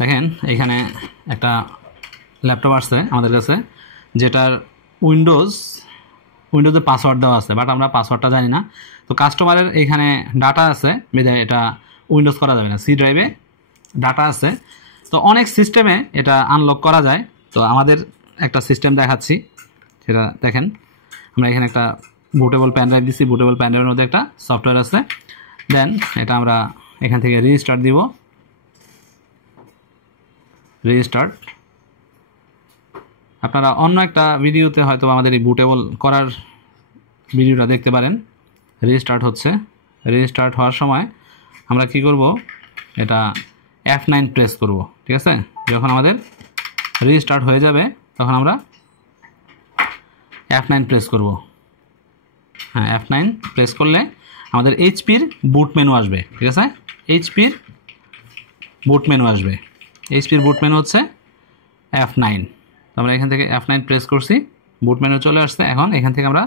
দেখেন এইখানে একটা ল্যাপটপ আসছে আমাদের কাছে, যেটার উইন্ডোজের পাসওয়ার্ড দেওয়া আছে, বাট আমরা পাসওয়ার্ডটা জানি না। তো কাস্টমারের এইখানে ডাটা আছে, বিধায় এটা উইন্ডোজ করা যাবে না। সি ড্রাইভে ডাটা আছে, তো অনেক সিস্টেমে এটা আনলক করা যায়। তো আমাদের একটা সিস্টেম দেখাচ্ছি, সেটা দেখেন। আমরা এখানে একটা বুটেবল প্যান ড্রাইভ দিচ্ছি, বুটেবল প্যান ড্রাইভের মধ্যে একটা সফটওয়্যার আছে। দেন এটা আমরা এখান থেকে রিস্টার্ট দিব, রিস্টার্ট। আপনারা অন্য একটা ভিডিওতে হয়তো আমাদের এই বুটেবল করার ভিডিওটা দেখতে পারেন। রিস্টার্ট হচ্ছে, রিস্টার্ট হওয়ার সময় আমরা কি করব, এটা F9 প্রেস করব, ঠিক আছে। যখন আমাদের রিস্টার্ট হয়ে যাবে তখন আমরা F9 প্রেস করব। হ্যাঁ, F9 প্রেস করলে আমাদের এইচপির বুট মেনু আসবে, ঠিক আছে। এইচপির বুট মেনু আসবে, এইচপির বুট মেনু হচ্ছে F9। তো আমরা এখান থেকে F9 প্রেস করছি, বুট মেনু চলে আসছে। এখন এখান থেকে আমরা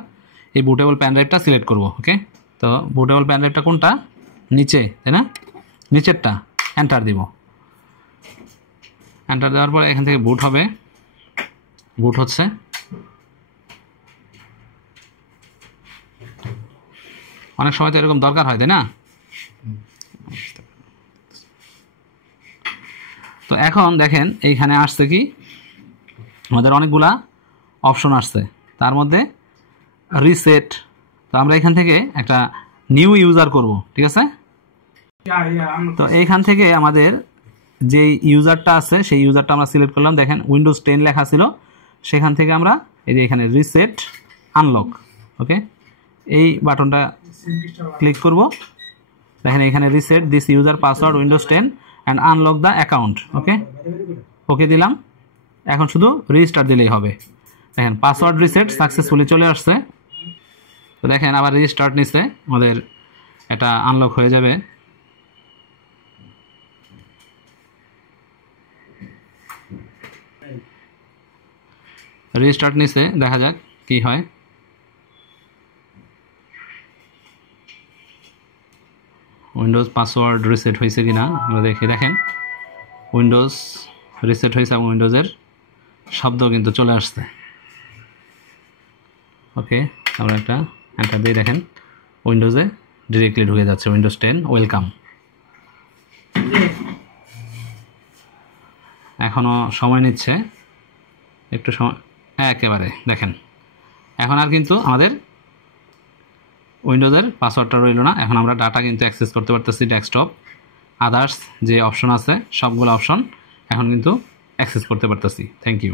এই বুটেবল প্যান ড্রাইভটা সিলেক্ট করব, ওকে। তো বুটেবল প্যান ড্রাইভটা কোনটা, নিচে, তাই না, নিচেরটা। এন্টার দিব, এন্টার দেওয়ার পরে এখান থেকে বুট হবে, বুট হচ্ছে। অনেক সময় তো এরকম দরকার হয়, তাই না। তো এখন দেখেন এইখানে আসছে কি, আমাদের অনেকগুলা অপশন আসছে, তার মধ্যে রিসেট। তো আমরা এখান থেকে একটা নিউ ইউজার করব, ঠিক আছে। তো এইখান থেকে আমাদের যেই ইউজারটা আছে সেই ইউজারটা আমরা সিলেক্ট করলাম। দেখেন উইন্ডোজ 10 লেখা ছিল, সেখান থেকে আমরা এই যে এখানে রিসেট আনলক, ওকে, এই বাটনটা ক্লিক করব। দেখেন এখানে reset this user password Windows 10 and unlock the account, okay, okay দিলাম। এখন শুধু রিস্টার্ট দিলেই হবে। দেখেন পাসওয়ার্ড রিসেট সাকসেসফুলি চলে আসছে। তো দেখেন আবার রিস্টার্ট নিচ্ছে, আমাদের এটা আনলক হয়ে যাবে। রিস্টার্ট নিচ্ছে, দেখা যাক কি হয়। উইন্ডোজ পাসওয়ার্ড রিসেট হয়েছে কিনা আমরা দেখি। দেখেন উইন্ডোজ রিসেট হয়েছে এবং উইন্ডোজের শব্দ কিন্তু চলে আসছে, ওকে। আমরা একটা এন্টার দিয়ে দেখেন উইন্ডোজে ডিরেক্টলি ঢুকে যাচ্ছে, উইন্ডোজ 10 ওয়েলকাম। এখনও সময় নিচ্ছে, একটু সময়, একেবারে দেখেন এখন আর কিন্তু আমাদের উইন্ডোজের পাসওয়ার্ডটা রইল না। এখন আমরা ডাটা কিন্তু অ্যাক্সেস করতে পারতেছি, ডেস্কটপ আদার্স যে অপশন আছে সবগুলো অপশন এখন কিন্তু অ্যাক্সেস করতে পারতেছি। Thank you.